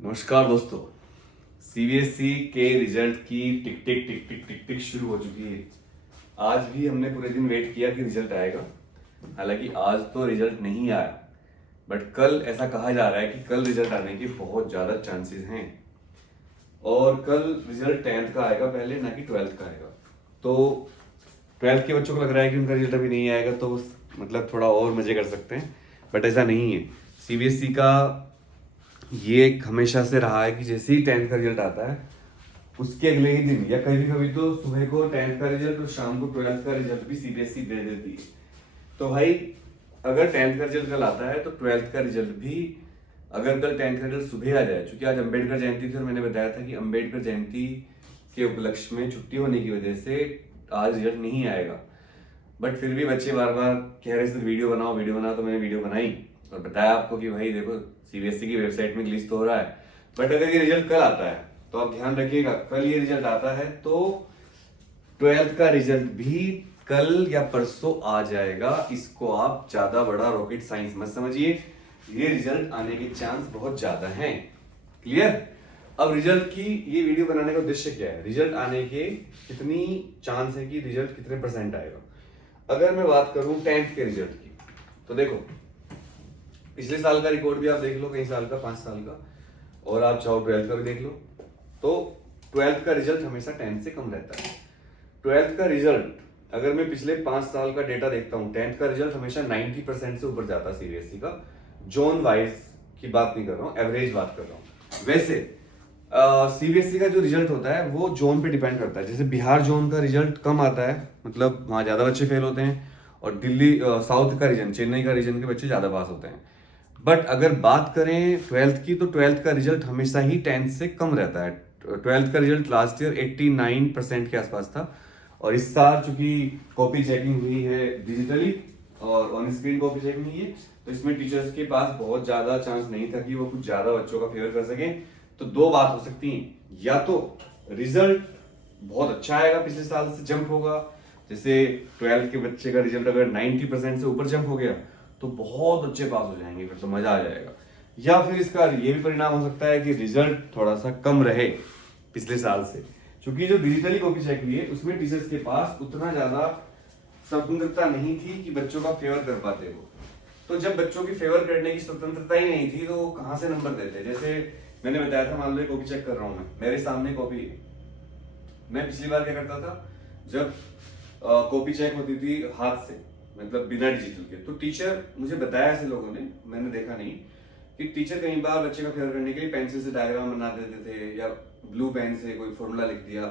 नमस्कार दोस्तों। सीबीएसई के रिजल्ट की टिक टिक टिक टिक टिक टिक शुरू हो चुकी है। आज भी हमने पूरे दिन वेट किया कि रिजल्ट आएगा। हालांकि आज तो रिजल्ट नहीं आया, बट कल ऐसा कहा जा रहा है कि कल रिजल्ट आने के बहुत ज़्यादा चांसेस हैं। और कल रिजल्ट 10th का आएगा पहले, ना कि 12th का आएगा। तो 12th के बच्चों को लग रहा है कि उनका रिजल्ट अभी नहीं आएगा, तो मतलब थोड़ा और मज़े कर सकते हैं, बट ऐसा नहीं है। सीबीएसई का ये हमेशा से रहा है कि जैसे ही 10th का रिजल्ट आता है उसके अगले ही दिन या कभी कभी तो सुबह को 10th का रिजल्ट और शाम को 12th का रिजल्ट भी सीबीएसई दे देती है। तो भाई अगर 10th का रिजल्ट कल आता है तो 12th का रिजल्ट भी, अगर कल 10th का रिजल्ट सुबह आ जाए, क्योंकि आज अंबेडकर जयंती थी और मैंने बताया था कि अंबेडकर जयंती के उपलक्ष्य में छुट्टी होने की वजह से आज रिजल्ट नहीं आएगा। बट फिर भी बच्चे बार बार कह रहे थे वीडियो बनाओ, तो मैंने वीडियो बनाई और बताया आपको कि भाई देखो सीबीएसई की वेबसाइट में ग्लिच तो हो रहा है। बट अगर ये रिजल्ट कल आता है तो आप ध्यान रखिएगा, कल ये रिजल्ट आता है तो 12th का रिजल्ट भी कल या परसों आ जाएगा। इसको आप ज्यादा बड़ा रॉकेट साइंस मत समझिए, ये रिजल्ट आने के चांस बहुत ज्यादा हैं। क्लियर? अब रिजल्ट की ये वीडियो बनाने का उद्देश्य क्या है, रिजल्ट आने के कितनी चांस है कि रिजल्ट कितने परसेंट आएगा। अगर मैं बात करूं 10th के रिजल्ट की, तो देखो पिछले साल का रिकॉर्ड भी आप देख लो, कई साल का, 5 साल का, और आप चाहो 12th का भी देख लो, तो 12th का रिजल्ट हमेशा 10th से कम रहता है। 12th का रिजल्ट अगर मैं पिछले 5 साल का डेटा देखता हूँ, 10th का रिजल्ट हमेशा 90% से ऊपर जाता है सीबीएसई का। जोन वाइज की बात नहीं कर रहा हूँ, एवरेज बात कर रहा हूँ। वैसे सीबीएसई का जो रिजल्ट होता है वो जोन पे डिपेंड करता है। जैसे बिहार जोन का रिजल्ट कम आता है, मतलब वहाँ ज़्यादा बच्चे फेल होते हैं, और दिल्ली साउथ का रीजन, चेन्नई का रीजन के बच्चे ज़्यादा पास होते हैं। बट अगर बात करें 12th की, तो 12th का रिजल्ट हमेशा ही 10th से कम रहता है। 12th का रिजल्ट लास्ट ईयर 89% के आसपास था, और इस साल चूंकि कॉपी चेकिंग हुई है डिजिटली और ऑन स्क्रीन कॉपी चेकिंग हुई है, तो इसमें टीचर्स के पास बहुत ज्यादा चांस नहीं था कि वो कुछ ज्यादा बच्चों का फेवर कर सके। तो दो बात हो सकती है, या तो रिजल्ट बहुत अच्छा आएगा, पिछले साल से जंप होगा, जैसे 12th के बच्चे का रिजल्ट अगर 90% से ऊपर जंप हो गया तो बहुत अच्छे पास हो जाएंगे, फिर तो मजा आ जाएगा। या फिर इसका ये भी परिणाम हो सकता है कि रिजल्ट थोड़ा सा कम रहे पिछले साल से, क्योंकि जो डिजिटली कॉपी चेक हुई है उसमें टीचर्स के पास उतना ज्यादा स्वतंत्रता नहीं थी कि बच्चों का फेवर कर पाते वो। तो जब बच्चों की फेवर करने की स्वतंत्रता ही नहीं थी तो वो कहाँ से नंबर देते। जैसे मैंने बताया था, मान लो कॉपी चेक कर रहा हूँ, मैं मेरे सामने कॉपी है, मैं पिछली बार क्या करता था, जब कॉपी चेक होती थी हाथ से, मतलब बिना डिजिटल के, तो टीचर, मुझे बताया ऐसे लोगों ने, मैंने देखा नहीं, कि टीचर कई बार बच्चे का फेवर करने के लिए पेंसिल से डायग्राम बना देते थे या ब्लू पेन से कोई फॉर्मूला लिख दिया।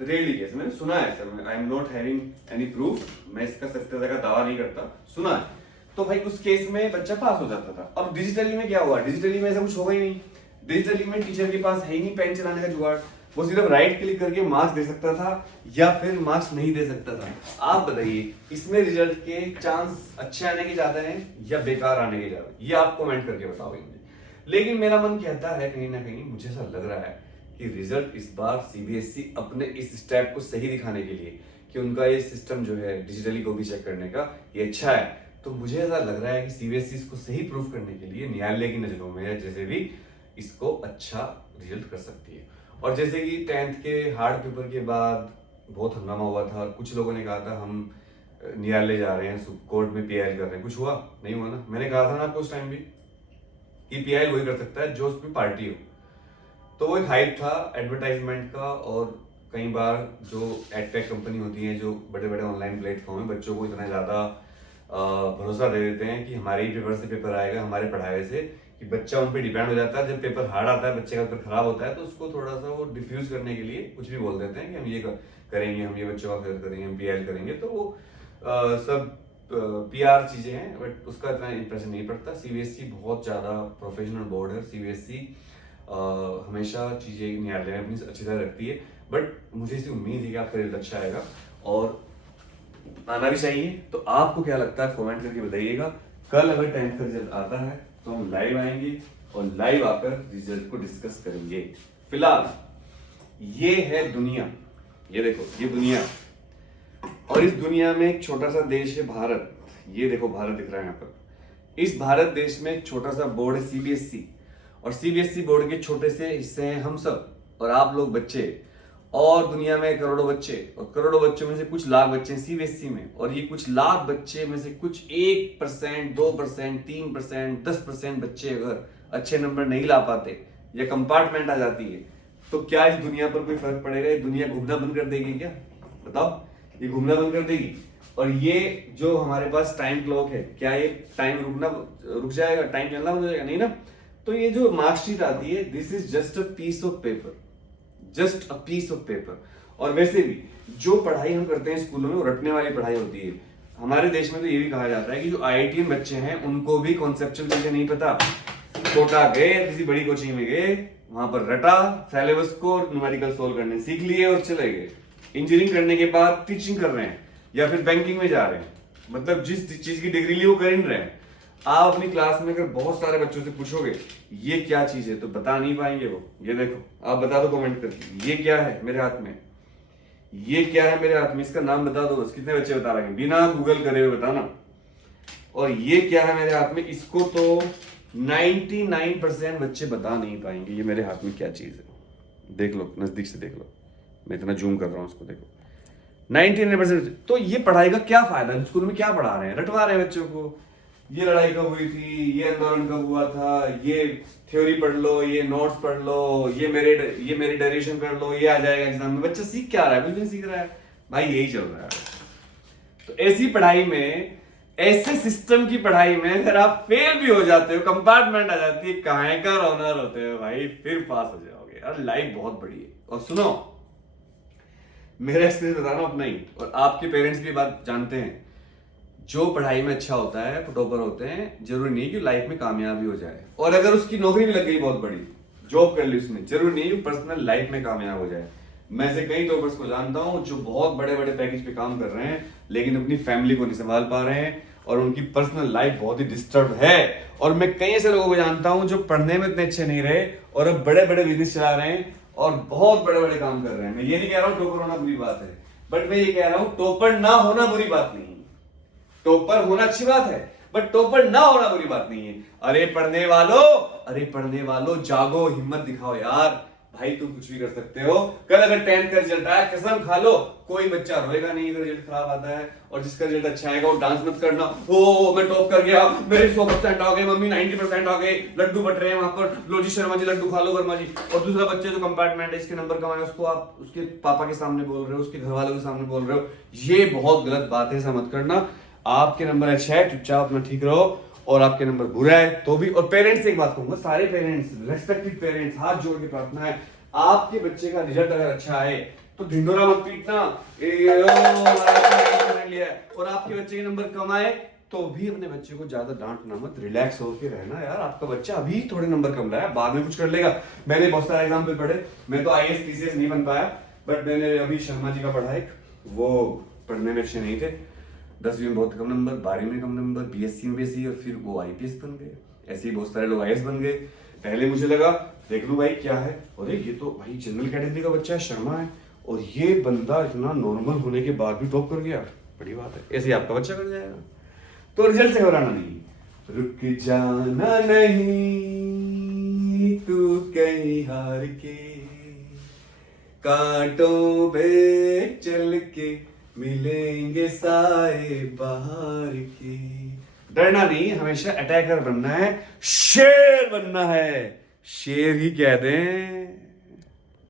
रेयरली केस मैंने सुना है sir, I am not having any proof, मैं इसका सत्यता का दावा नहीं करता, सुना है। तो भाई उस केस में बच्चा पास हो जाता था। अब डिजिटली में क्या हुआ, डिजिटली में ऐसा कुछ होगा ही नहीं। डिजिटली में टीचर के पास है ही नहीं पेन चलाने का जुगाड़, वो सिर्फ राइट क्लिक करके मार्क्स दे सकता था या फिर मार्क्स नहीं दे सकता था। आप बताइए इसमें रिजल्ट के चांस अच्छे आने के ज्यादा हैं या बेकार आने के ज्यादा, ये आप कमेंट करके बताओगे मुझे। लेकिन मेरा मन कहता है कहीं ना कहीं, मुझे ऐसा लग रहा है कि रिजल्ट इस बार सीबीएसई अपने इस स्टेप को सही दिखाने के लिए कि उनका ये सिस्टम जो है डिजिटली कॉपी चेक करने का ये अच्छा है, तो मुझे ऐसा लग रहा है कि सीबीएसई इसको सही प्रूफ करने के लिए न्यायालय की नजरों में या जैसे भी इसको अच्छा रिजल्ट कर सकती है। और जैसे कि 10th के हार्ड पेपर के बाद बहुत हंगामा हुआ था, कुछ लोगों ने कहा था हम न्यायालय जा रहे हैं, कोर्ट में पीआईएल कर रहे हैं, कुछ हुआ नहीं हुआ ना। मैंने कहा था ना आपको उस टाइम भी कि पीआईएल वही कर सकता है जो उसमें पार्टी हो। तो वो एक हाइप था एडवर्टाइजमेंट का, और कई बार जो एडटेक कंपनी होती है, जो बड़े बड़े ऑनलाइन प्लेटफॉर्म है, बच्चों को इतना ज़्यादा भरोसा दे देते हैं कि हमारे ही पेपर से पेपर आएगा, हमारे पढ़ाए से, कि बच्चा उन पर डिपेंड हो जाता है। जब पेपर हार्ड आता है, बच्चे का पेपर खराब होता है, तो उसको थोड़ा सा वो डिफ्यूज करने के लिए कुछ भी बोल देते हैं कि हम ये करेंगे, हम ये बच्चों का फेयर करेंगे, हम पीएल करेंगे। तो वो सब पीआर चीजें हैं, बट उसका इतना इंप्रेशन नहीं पड़ता। सीबीएसई बहुत ज्यादा प्रोफेशनल बोर्ड है। सीबीएसई हमेशा चीजें न्यायालय में अपनी अच्छी तरह रखती है, बट मुझे इसी उम्मीद है कि आपका रिजल्ट अच्छा आएगा और आना भी चाहिए। तो आपको क्या लगता है कमेंट करके बताइएगा। कल अगर 10th का रिजल्ट आता है तो हम लाइव आएंगे और लाइव आकर रिजल्ट को डिस्कस करेंगे। फिलहाल ये है दुनिया, ये देखो ये दुनिया, और इस दुनिया में एक छोटा सा देश है भारत। ये देखो भारत दिख रहा है यहाँ पर। इस भारत देश में एक छोटा सा बोर्ड है सीबीएसई, और सीबीएसई बोर्ड के छोटे से हिस्से हैं हम सब और आप लोग बच्चे, और दुनिया में करोड़ों बच्चे, और करोड़ों बच्चों में से कुछ लाख बच्चे हैं सीबीएसई में, और ये कुछ लाख बच्चे में से कुछ 1%, 2%, 3%, 10% बच्चे अगर अच्छे नंबर नहीं ला पाते या कंपार्टमेंट आ जाती है, तो क्या इस दुनिया पर कोई फर्क पड़ेगा? ये दुनिया घूमना बंद कर देगी क्या? बताओ, ये घूमना बंद कर देगी? और ये जो हमारे पास टाइम क्लॉक है, क्या ये टाइम रुक जाएगा? टाइम चलना बंद हो जाएगा? नहीं ना। तो ये जो मार्कशीट आती है, this is just a piece of paper, just a piece of paper. और वैसे भी जो पढ़ाई हम करते हैं स्कूलों में, वो रटने वाली पढ़ाई होती है। हमारे देश में तो ये भी कहा जाता है कि जो आईआईटीएन बच्चे हैं उनको भी कॉन्सेप्चुअल चीजें नहीं पता। छोटा गए, किसी बड़ी कोचिंग में गए, वहां पर रटा, सिलेबस को न्यूमेरिकल सोल्व करने सीख लिए और चले गए। इंजीनियरिंग करने के बाद टीचिंग कर रहे हैं या फिर बैंकिंग में जा रहे हैं, मतलब जिस चीज की डिग्री ली वो कर ही नहीं रहे हैं। आप अपनी क्लास में अगर बहुत सारे बच्चों से पूछोगे ये क्या चीज है, तो बता नहीं पाएंगे वो। ये देखो, आप बता दो कमेंट करके, ये क्या है मेरे हाथ में, ये क्या है मेरे हाथ में, इसका नाम बता दो बस। कितने बच्चे बता रहे हैं बिना गूगल करे हुए? बताना। और ये क्या है मेरे हाथ में, इसको तो 99% बच्चे बता नहीं पाएंगे ये मेरे हाथ में क्या चीज है। देख लो, नजदीक से देख लो, मैं इतना जूम कर रहा हूं उसको, देखो 99%। तो ये पढ़ाई का क्या फायदा? स्कूल में क्या पढ़ा रहे हैं? रटवा रहे हैं बच्चों को। ये लड़ाई कब हुई थी, ये आंदोलन कब हुआ था, ये थ्योरी पढ़ लो, ये नोट्स पढ़ लो, ये मेरी डेरिवेशन कर लो, ये आ जाएगा एग्जाम में। बच्चा सीख क्या रहा है? कुछ नहीं सीख रहा है भाई, यही चल रहा है। तो ऐसी पढ़ाई में, ऐसे सिस्टम की पढ़ाई में अगर आप फेल भी हो जाते हो, कंपार्टमेंट आ जाती है, काहे का ऑनर होते हो भाई, फिर पास हो जाओगे। यार लाइफ बहुत बड़ी है। और सुनो, मेरा एक्सपीरियंस बता रहा हूं अपना ही, और आपके पेरेंट्स भी बात जानते हैं। जो पढ़ाई में अच्छा होता है, टॉपर होते हैं, जरूरी नहीं कि लाइफ में कामयाब भी हो जाए। और अगर उसकी नौकरी भी लग गई बहुत बड़ी, जॉब कर ली उसने, जरूरी नहीं कि पर्सनल लाइफ में कामयाब हो जाए। मैं से कई टॉपर्स को जानता हूं जो बहुत बड़े बड़े पैकेज पे काम कर रहे हैं, लेकिन अपनी फैमिली को नहीं संभाल पा रहे हैं और उनकी पर्सनल लाइफ बहुत ही डिस्टर्ब है। और मैं कई ऐसे लोगों को जानता हूं जो पढ़ने में इतने अच्छे नहीं रहे और अब बड़े बड़े बिजनेस चला रहे हैं और बहुत बड़े बड़े काम कर रहे हैं। मैं ये नहीं कह रहा हूं टॉपर होना बुरी बात है, बट मैं ये कह रहा हूं टॉपर ना होना बुरी बात नहीं है। टॉपर होना अच्छी बात है, बट टॉपर ना होना बुरी बात नहीं है। अरे पढ़ने वालों जागो, हिम्मत दिखाओ यार। भाई तुम कुछ भी कर सकते हो। कल अगर 10th का रिजल्ट आया, कसम खा लो कोई बच्चा रोएगा नहीं अगर रिजल्ट खराब आता है। और जिसका रिजल्ट अच्छा आएगा वो डांस मत करना, ओ मैं टॉप कर गया, मेरे 100% आ गए, मम्मी 90% आ गए, लड्डू बट रहे हैं वहां पर, लो जी शर्मा जी लड्डू खा लो वर्मा जी। और दूसरा बच्चे जो कंपार्टमेंट है, इसके नंबर कम आए, उसको आप उसके पापा के सामने बोल रहे हो, उसके घर वालों के सामने बोल रहे हो। ये बहुत गलत बात है, ऐसा मत करना। आपके नंबर अच्छा है, चुपचाप अपना ठीक रहो, और आपके नंबर बुरा है तो भी। और पेरेंट्स से एक बात कहूंगा, सारे पेरेंट्स, रेस्पेक्टेड पेरेंट्स, हाथ जोड़ के प्रार्थना है, आपके बच्चे का रिजल्ट अगर अच्छा आए तो ढिंडोरा मत पीटना, लिया। और आपके बच्चे के नंबर कम आए तो भी अपने बच्चे को ज्यादा डांटना मत, रिलैक्स होकर रहना। यार आपका बच्चा अभी थोड़े नंबर कम लाया, बाद में कुछ कर लेगा। मैंने बहुत सारे एग्जाम्पल पढ़े, मैं तो आईएएस पीसीएस नहीं बन पाया, बट मैंने अभी शर्मा जी का पढ़ा एक, वो पढ़ने में अच्छे नहीं थे, 10वीं में बहुत कम नंबर, 12वीं में कम नंबर, बीएससी में बीएससी, और फिर वो आईपीएस बन गए। ऐसे ही बहुत सारे लोग आईएएस बन गए। पहले मुझे लगा देख लूं भाई क्या है, अरे ये तो भाई जनरल कैटेगरी का बच्चा है, शर्मा है, और ये बंदा इतना नॉर्मल होने के बाद भी टॉप कर गया, बड़ी बात है। ऐसे ही आपका बच्चा कर जाएगा। तो रिजल्ट से घबराना नहीं, रुक जाना नहीं तू कहीं हार के, कांटों पे चल के मिलेंगे साए बाहर के। डरना नहीं, हमेशा अटैकर बनना है, शेर बनना है, शेर ही कह दें।